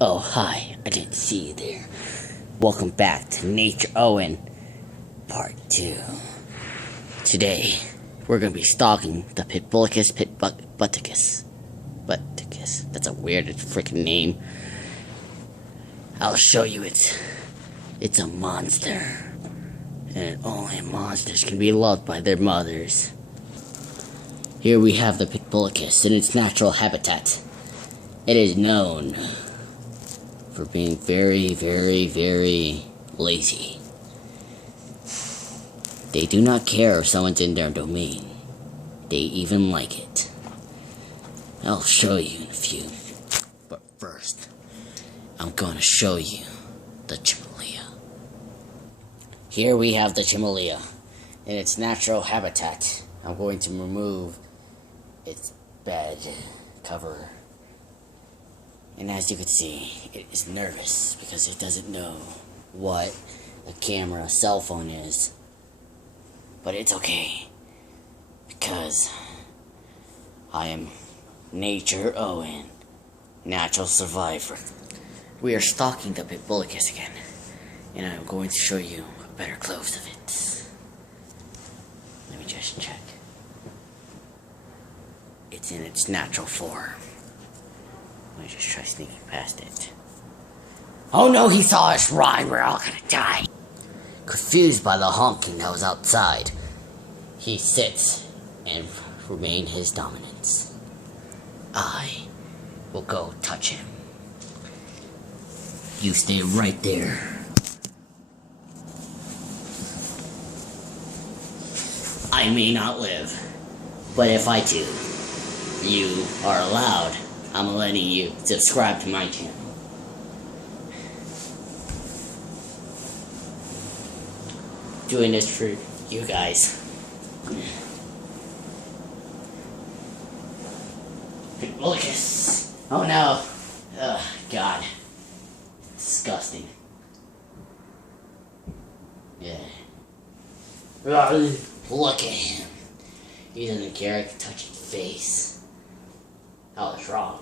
Oh, hi. I didn't see you there. Welcome back to Nature Owen, Part 2. Today, we're going to be stalking the Pittbullicus, pitbutticus. Butticus. That's a weird freaking name. I'll show you it. It's a monster. And only monsters can be loved by their mothers. Here we have the Pittbullicus in its natural habitat. It is known for being very, very, very lazy. They do not care if someone's in their domain. They even like it. I'll show you in a few. But first, I'm going to show you the CHIMALEA. Here we have the CHIMALEA in its natural habitat. I'm going to remove its bed cover. And as you can see, it is nervous because it doesn't know what a cell phone is. But it's okay, because I am Nature Owen, natural survivor. We are stalking the Pittbullicus again, and I'm going to show you a better close of it. Let me just check. It's in its natural form. Let me just try sneaking past it. Oh no, he saw us run, we're all gonna die. Confused by the honking that was outside, he sits and remain his dominance. I will go touch him. You stay right there. I may not live, but if I do, you are allowed. I'm letting you subscribe to my channel. Doing this for you guys. Pittbullicus. Oh no. Ugh, God. Disgusting. Yeah. Look at him. He doesn't care. I can touch his face. Oh, it's wrong.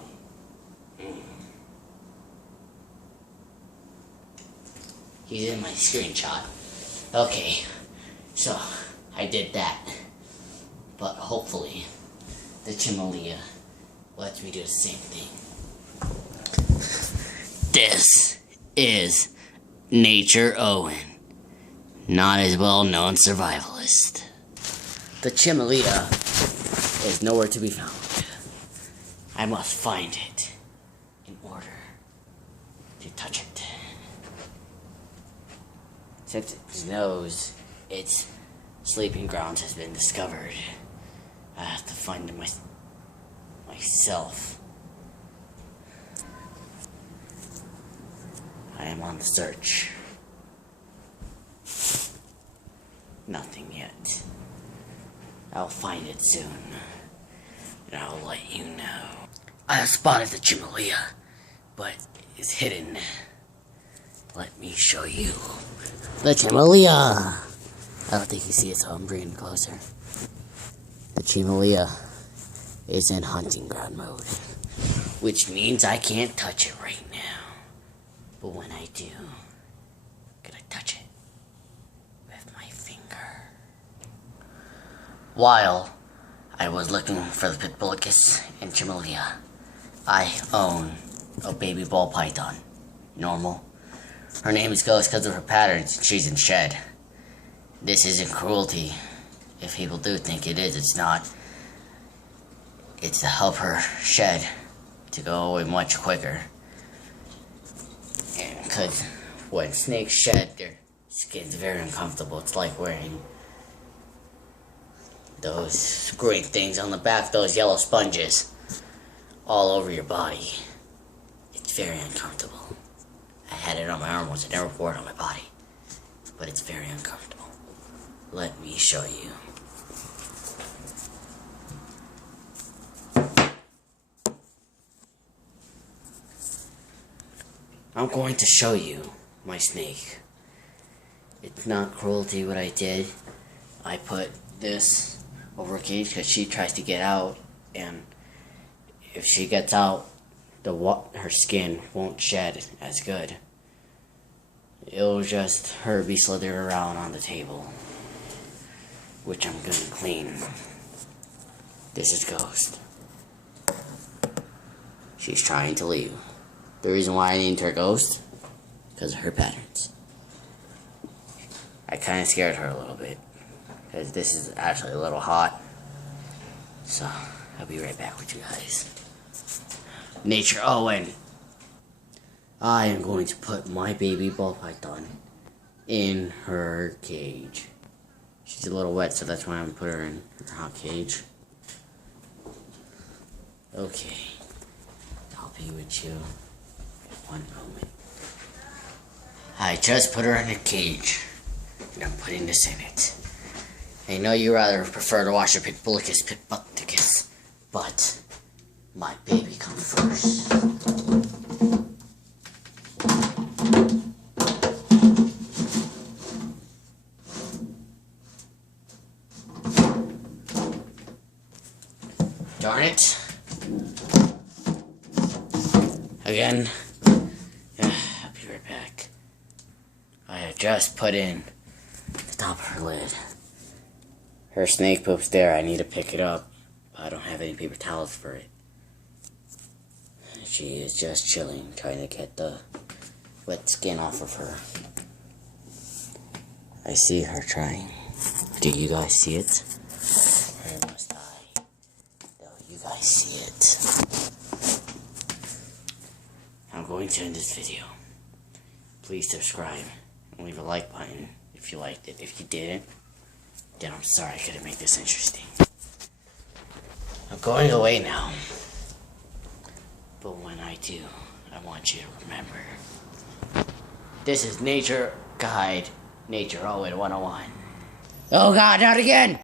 He's in my screenshot. Okay, so I did that. But hopefully, the CHIMALEA lets me do the same thing. This is Nature Owen, not as well-known survivalist. The CHIMALEA is nowhere to be found. I must find it in order to touch it. Since it knows its sleeping grounds has been discovered, I have to find it myself. I am on the search. Nothing yet. I'll find it soon, and I'll let you know. I have spotted the CHIMALEA, but it's hidden. Let me show you the CHIMALEA. I don't think you see it, so I'm bringing it closer. The CHIMALEA is in hunting ground mode, which means I can't touch it right now. But when I do, can I touch it with my finger? While I was looking for the Pittbullicus and CHIMALEA, I own a baby ball python. Normal. Her name is Ghost because of her patterns. She's in shed. This isn't cruelty. If people do think it is, it's not. It's to help her shed to go away much quicker. And because when snakes shed, their skin's very uncomfortable. It's like wearing those green things on the back, those yellow sponges, all over your body. It's very uncomfortable. I had it on my arm once. I never wore it on my body. But it's very uncomfortable. Let me show you. I'm going to show you my snake. It's not cruelty what I did. I put this over a cage because she tries to get out, and if she gets out, her skin won't shed as good. It'll just her be slithered around on the table, which I'm gonna clean. This is Ghost. She's trying to leave. The reason why I named her Ghost, because of her patterns. I kind of scared her a little bit, because this is actually a little hot. So, I'll be right back with you guys. Nature Owen. I am going to put my baby ball python in her cage. She's a little wet, so that's why I'm going to put her in her hot cage. Okay. I'll be with you in one moment. I just put her in a cage, and I'm putting this in it. I know you rather prefer to watch your Pittbullicus, pitbutticus, but my baby comes first. Darn it. Again. I'll be right back. I have just put in the top of her lid. Her snake poop's there. I need to pick it up. I don't have any paper towels for it. She is just chilling, trying to get the wet skin off of her. I see her trying. Do you guys see it? Where must I? No, you guys see it. I'm going to end this video. Please subscribe and leave a like button if you liked it. If you didn't, then I'm sorry I couldn't make this interesting. I'm going away now. But when I do, I want you to remember. This is Nature Guide, Nature Owen 101. Oh God, not again!